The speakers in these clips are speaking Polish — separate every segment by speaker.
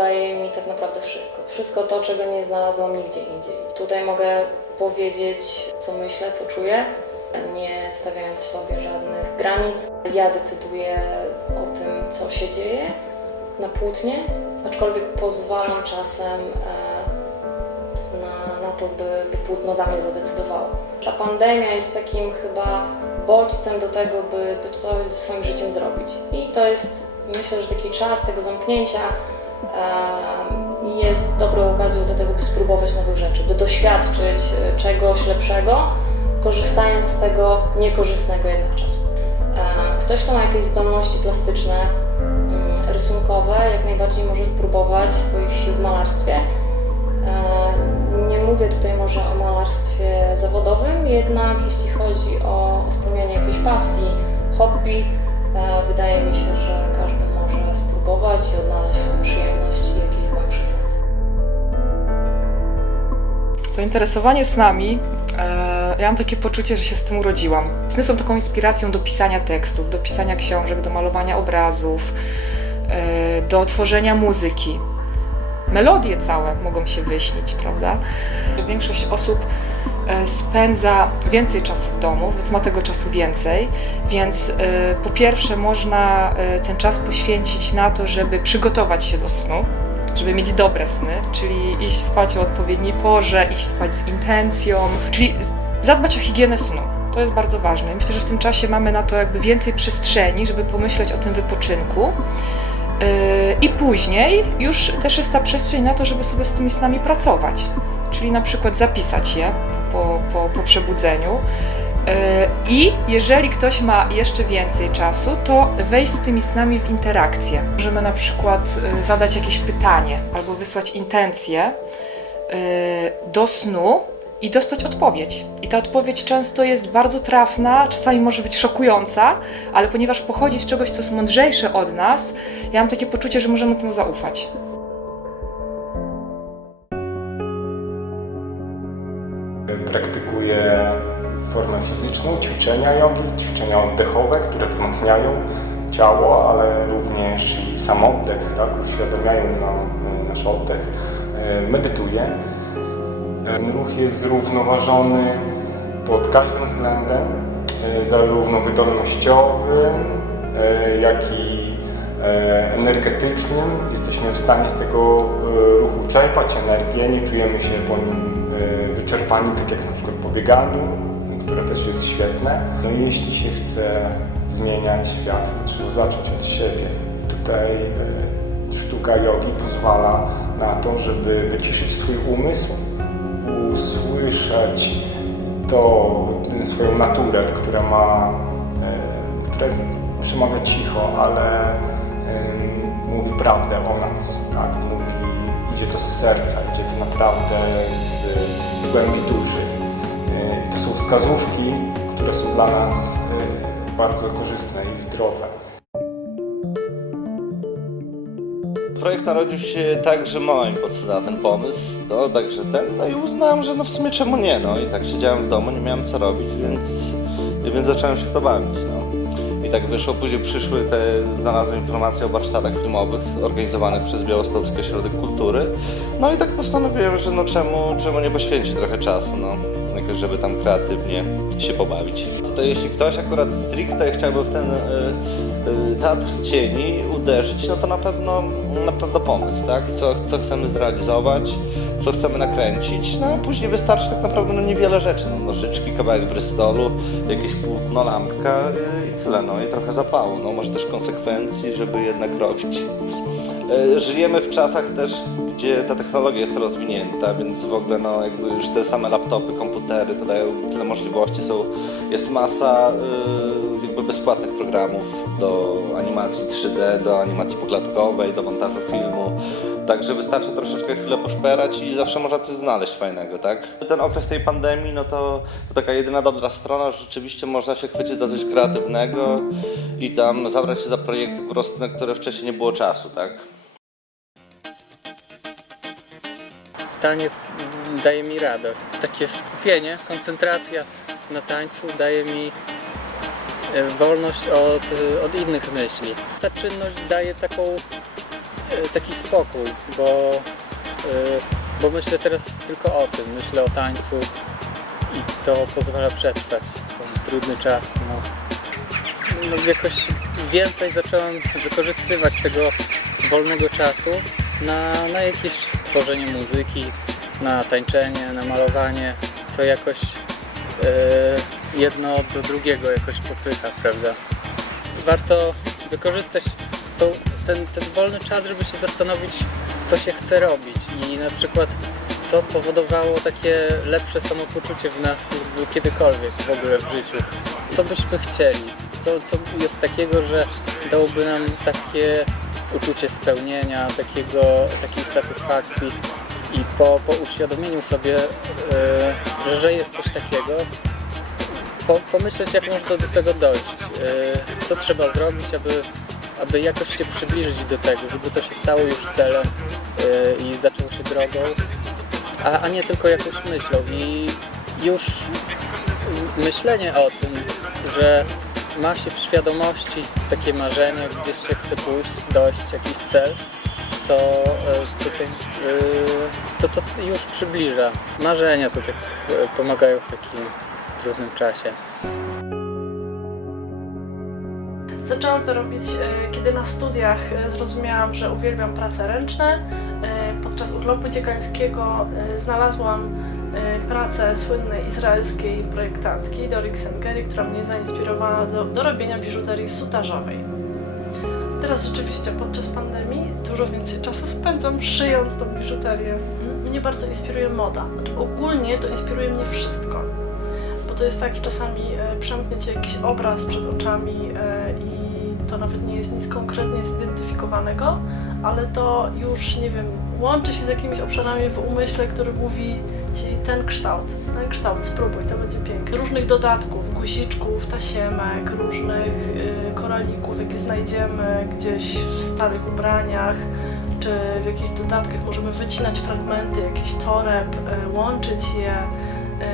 Speaker 1: daje mi tak naprawdę wszystko. Wszystko to, czego nie znalazłam nigdzie indziej. Tutaj mogę powiedzieć, co myślę, co czuję, nie stawiając sobie żadnych granic. Ja decyduję o tym, co się dzieje na płótnie, aczkolwiek pozwalam czasem e, na, na to, by, by płótno za mnie zadecydowało. Ta pandemia jest takim chyba bodźcem do tego, by, by coś ze swoim życiem zrobić. I to jest, myślę, że taki czas tego zamknięcia jest dobrą okazją do tego, by spróbować nowych rzeczy, by doświadczyć e, czegoś lepszego, korzystając z tego niekorzystnego jednak czasu. Ktoś, kto ma jakieś zdolności plastyczne, mm, rysunkowe, jak najbardziej może próbować swoich sił w malarstwie. Nie mówię tutaj może o malarstwie zawodowym, jednak jeśli chodzi o spełnianie jakiejś pasji, hobby, e, wydaje mi się, że każdy spróbować i odnaleźć w tym przyjemność i jakiś głębszy sens.
Speaker 2: Zainteresowanie snami, e, ja mam takie poczucie, że się z tym urodziłam. Sny są taką inspiracją do pisania tekstów, do pisania książek, do malowania obrazów, e, do tworzenia muzyki. Melodie całe mogą się wyśnić, prawda? Większość osób spędza więcej czasu w domu, więc ma tego czasu więcej, więc e, po pierwsze można e, ten czas poświęcić na to, żeby przygotować się do snu, żeby mieć dobre sny, czyli iść spać o odpowiedniej porze, iść spać z intencją, czyli zadbać o higienę snu. To jest bardzo ważne. Myślę, że w tym czasie mamy na to jakby więcej przestrzeni, żeby pomyśleć o tym wypoczynku. I później już też jest ta przestrzeń na to, żeby sobie z tymi snami pracować. Czyli na przykład zapisać je po, po, po przebudzeniu. Yy, I jeżeli ktoś ma jeszcze więcej czasu, to wejść z tymi snami w interakcję. Możemy na przykład yy, zadać jakieś pytanie albo wysłać intencję yy, do snu i dostać odpowiedź. I ta odpowiedź często jest bardzo trafna, czasami może być szokująca, ale ponieważ pochodzi z czegoś, co jest mądrzejsze od nas, ja mam takie poczucie, że możemy temu zaufać.
Speaker 3: Praktykuję formę fizyczną, ćwiczenia jogi, ćwiczenia oddechowe, które wzmacniają ciało, ale również i sam oddech, tak, uświadamiają nam e, nasz oddech. E, Medytuję. Ten ruch jest zrównoważony pod każdym względem, e, zarówno wydolnościowym, jak i energetycznym. Jesteśmy w stanie z tego e, ruchu czerpać energię, nie czujemy się po nim e, wyczerpani, tak jak na przykład po bieganiu, które też jest świetne. No i jeśli się chce zmieniać świat, to trzeba zacząć od siebie. Tutaj e, sztuka jogi pozwala na to, żeby wyciszyć swój umysł, usłyszeć to, swoją naturę, która ma, e, która przemawia cicho, ale mówi prawdę o nas, tak? Mówi, idzie to z serca, idzie to naprawdę z, z głębi duszy. I To są wskazówki, które są dla nas bardzo korzystne i zdrowe.
Speaker 4: Projekt narodził się tak, że mama ten pomysł, no także ten, no i uznałem, że no w sumie czemu nie, no i tak siedziałem w domu, nie miałem co robić, więc, więc zacząłem się w to bawić, no. Tak wyszło, później przyszły te, znalazłem informacje o warsztatach filmowych organizowanych przez Białostocki Ośrodek Kultury, no i tak postanowiłem, że no czemu, czemu nie poświęcić trochę czasu, no, jakoś żeby tam kreatywnie się pobawić. Tutaj jeśli ktoś akurat stricte chciałby w ten y, teatr cieni uderzyć, no to na pewno, na pewno pomysł, tak? Co, co chcemy zrealizować, co chcemy nakręcić, no a później wystarczy tak naprawdę no niewiele rzeczy, no nożyczki, kawałek brystolu, jakieś płótno, lampka i tyle, no i trochę zapału, no może też konsekwencji, żeby jednak robić. E, Żyjemy w czasach też, gdzie ta technologia jest rozwinięta, więc w ogóle no, jakby już te same laptopy, komputery to dają tyle możliwości. Są, jest masa y, jakby bezpłatnych programów do animacji 3D, do animacji poklatkowej, do montażu filmu. Także wystarczy troszeczkę chwilę poszperać i zawsze można coś znaleźć fajnego, tak? Ten okres tej pandemii, no to, to taka jedyna dobra strona, że rzeczywiście można się chwycić za coś kreatywnego i tam zabrać się za projekty po prostu, na które wcześniej nie było czasu, tak?
Speaker 5: Taniec daje mi radość. Takie skupienie, koncentracja na tańcu daje mi e, wolność od, e, od innych myśli. Ta czynność daje taką taki spokój, bo, e, bo myślę teraz tylko o tym, myślę o tańcu i to pozwala przetrwać ten trudny czas. No. No, jakoś więcej zacząłem wykorzystywać tego wolnego czasu na, na jakieś tworzenie muzyki, na tańczenie, na malowanie, co jakoś e, jedno do drugiego jakoś popycha, prawda? Warto wykorzystać tą, ten, ten wolny czas, żeby się zastanowić, co się chce robić i na przykład co powodowało takie lepsze samopoczucie w nas kiedykolwiek w ogóle w życiu. Co byśmy chcieli? Co, co jest takiego, że dałoby nam takie uczucie spełnienia, takiego, takiej satysfakcji i po, po uświadomieniu sobie, e, że jest coś takiego, po, pomyśleć, jak można do tego dojść, e, co trzeba zrobić, aby, aby jakoś się przybliżyć do tego, żeby to się stało już celem e, i zaczęło się drogą, a, a nie tylko jakąś myślą. I już myślenie o tym, że ma się w świadomości takie marzenie, gdzieś się chce pójść, dojść, jakiś cel, to, to, to, e, to, to już przybliża. Marzenia to tak pomagają w takim trudnym czasie.
Speaker 6: Zaczęłam to robić, e, kiedy na studiach e, zrozumiałam, że uwielbiam prace ręczne. E, Podczas urlopu dziekańskiego znalazłam pracę słynnej izraelskiej projektantki Dorik Sengeri, która mnie zainspirowała do, do robienia biżuterii sutażowej. Teraz rzeczywiście podczas pandemii dużo więcej czasu spędzam szyjąc tą biżuterię. Mnie bardzo inspiruje moda. Znaczy, ogólnie to inspiruje mnie wszystko bo to jest tak, że czasami przemknie Ci jakiś obraz przed oczami i to nawet nie jest nic konkretnie zidentyfikowanego, ale to już, nie wiem, łączy się z jakimiś obszarami w umyśle, który mówi Ci ten kształt, ten kształt, spróbuj, to będzie piękne. Różnych dodatków, guziczków, tasiemek, różnych y, koralików, jakie znajdziemy gdzieś w starych ubraniach, czy w jakichś dodatkach możemy wycinać fragmenty jakichś toreb, y, łączyć je,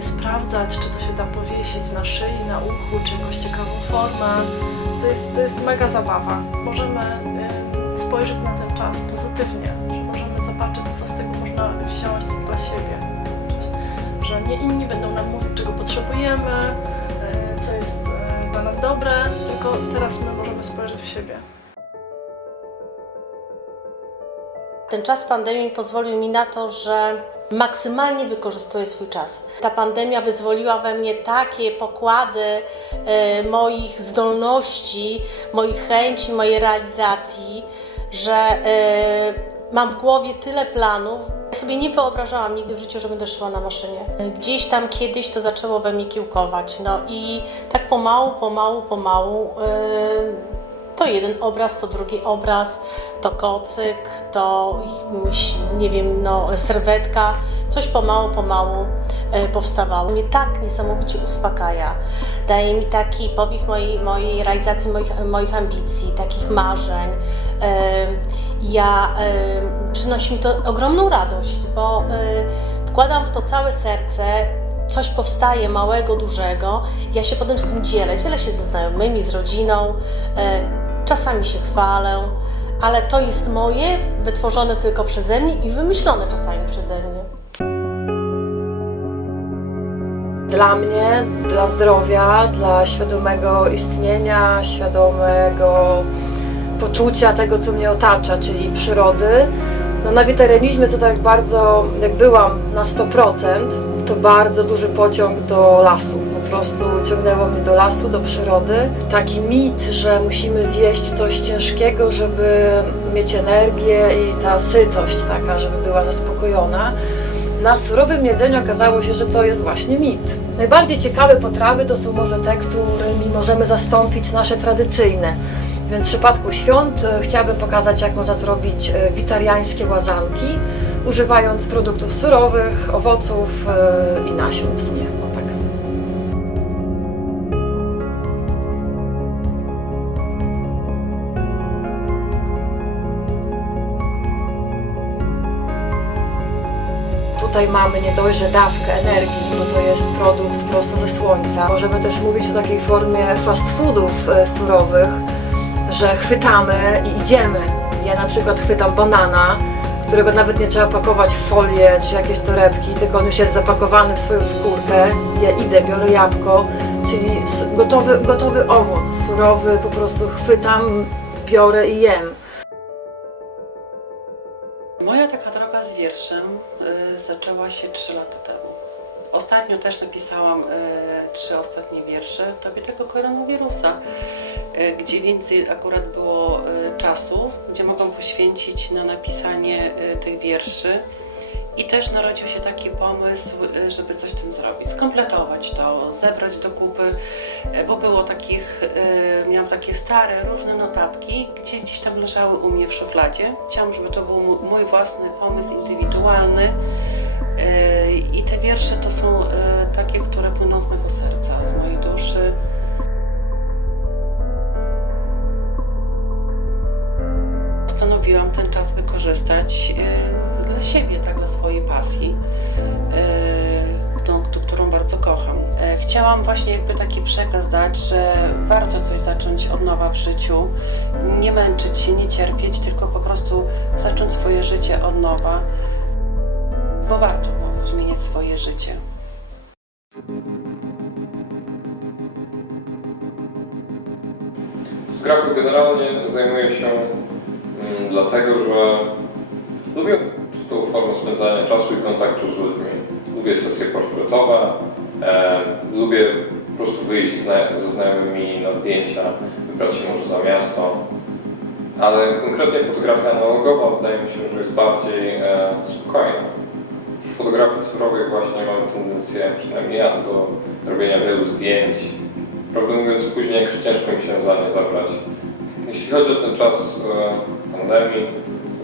Speaker 6: sprawdzać, czy to się da powiesić na szyi, na uchu, czy jakąś ciekawą formę. To jest, to jest mega zabawa. Możemy e, spojrzeć na ten czas pozytywnie, że możemy zobaczyć, co z tego można wziąć dla siebie. Że nie inni będą nam mówić, czego potrzebujemy, e, co jest e, dla nas dobre, tylko teraz my możemy spojrzeć w siebie.
Speaker 7: Ten czas pandemii pozwolił mi na to, że maksymalnie wykorzystuję swój czas. Ta pandemia wyzwoliła we mnie takie pokłady e, moich zdolności, moich chęci, mojej realizacji, że e, mam w głowie tyle planów. Ja sobie nie wyobrażałam nigdy w życiu, że będę szła na maszynie. Gdzieś tam kiedyś to zaczęło we mnie kiełkować. No i tak pomału, pomału, pomału. e, to jeden obraz, to drugi obraz, to kocyk, to nie wiem, no, serwetka. Coś pomału, pomału e, powstawało. Mnie tak niesamowicie uspokaja. Daje mi taki powiew mojej, mojej realizacji moich, moich ambicji, takich marzeń. E, ja, e, przynosi mi to ogromną radość, bo wkładam w to całe serce, coś powstaje małego, dużego, ja się potem z tym dzielę. Dzielę się ze znajomymi, z rodziną, czasami się chwalę, ale to jest moje, wytworzone tylko przeze mnie i wymyślone czasami przeze mnie.
Speaker 8: Dla mnie, dla zdrowia, dla świadomego istnienia, świadomego poczucia tego, co mnie otacza, czyli przyrody. No na witarianizmie to tak bardzo, jak byłam na 100%, to bardzo duży pociąg do lasu. Prostu ciągnęło mnie do lasu, do przyrody. Taki mit, że musimy zjeść coś ciężkiego, żeby mieć energię i ta sytość taka, żeby była zaspokojona. Na surowym jedzeniu okazało się, że to jest właśnie mit. Najbardziej ciekawe potrawy to są może te, którymi możemy zastąpić nasze tradycyjne. Więc w przypadku świąt e, chciałabym pokazać, jak można zrobić e, witariańskie łazanki, używając produktów surowych, owoców e, i nasion w sumie. Tutaj mamy nie dość, że dawkę energii, bo to jest produkt prosto ze słońca. Możemy też mówić o takiej formie fast foodów e, surowych, że chwytamy i idziemy. Ja na przykład chwytam banana, którego nawet nie trzeba pakować w folię czy jakieś torebki, tylko on już jest zapakowany w swoją skórkę. Ja idę, biorę jabłko, czyli gotowy, gotowy owoc, surowy, po prostu chwytam, biorę i jem.
Speaker 9: Zaczęła się 3 lata temu. Ostatnio też napisałam y, trzy ostatnie wiersze w dobie tego koronawirusa, y, gdzie więcej akurat było y, czasu, gdzie mogłam poświęcić na napisanie tych wierszy. I też narodził się taki pomysł, żeby coś z tym zrobić, skompletować to, zebrać do kupy, bo było takich, miałam takie stare, różne notatki, gdzie gdzieś tam leżały u mnie w szufladzie. Chciałam, żeby to był mój własny pomysł indywidualny. Y, I te wiersze to są y, takie, które płyną z mojego serca, z mojej duszy. Postanowiłam ten czas wykorzystać y, dla siebie, tak, dla swojej pasji, którą, bardzo kocham. Chciałam właśnie jakby taki przekaz dać, że warto coś zacząć od nowa w życiu, nie męczyć się, nie cierpieć, tylko po prostu zacząć swoje życie od nowa, bo warto zmieniać swoje życie.
Speaker 10: Fotografią generalnie zajmuję się mm, dlatego, że lubię tą formę spędzania czasu i kontaktu z ludźmi. Lubię sesje portretowe, e, lubię po prostu wyjść zna- ze znajomymi na zdjęcia, wybrać się może za miasto. Ale konkretnie fotografia analogowa wydaje mi się, że jest bardziej e, spokojna. Fotografii cyfrowej właśnie mamy tendencję, przynajmniej ja, do robienia wielu zdjęć, Prawdę mówiąc, później jakoś ciężko mi się za nie zabrać. Jeśli chodzi o ten czas e, pandemii,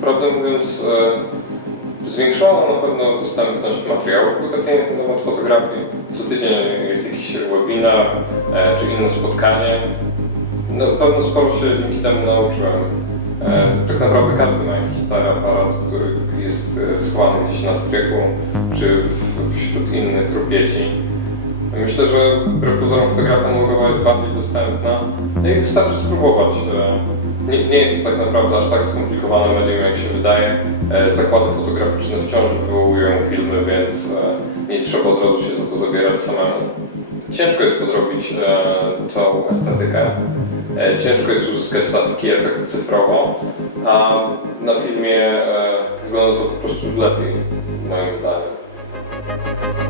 Speaker 10: prawdę mówiąc, e, zwiększono na pewno dostępność materiałów edukacyjnych na temat fotografii. Co tydzień jest jakiś webinar e, czy inne spotkanie. Na pewno sporo się dzięki temu nauczyłem. E, tak naprawdę każdy ma jakiś stary aparat, który jest e, schowany gdzieś na strychu czy wśród innych rupieci. Myślę, że wbrew pozorom fotografia analogowa jest bardziej dostępna no i wystarczy spróbować. Nie, nie jest to tak naprawdę aż tak skomplikowane medium, jak się wydaje. E, Zakłady fotograficzne wciąż wywołują filmy, więc nie trzeba od razu się za to zabierać samemu. Ciężko jest podrobić tą estetykę. E, Ciężko jest uzyskać taki efekt cyfrowo, a na filmie e, wygląda to po prostu lepiej, moim zdaniem.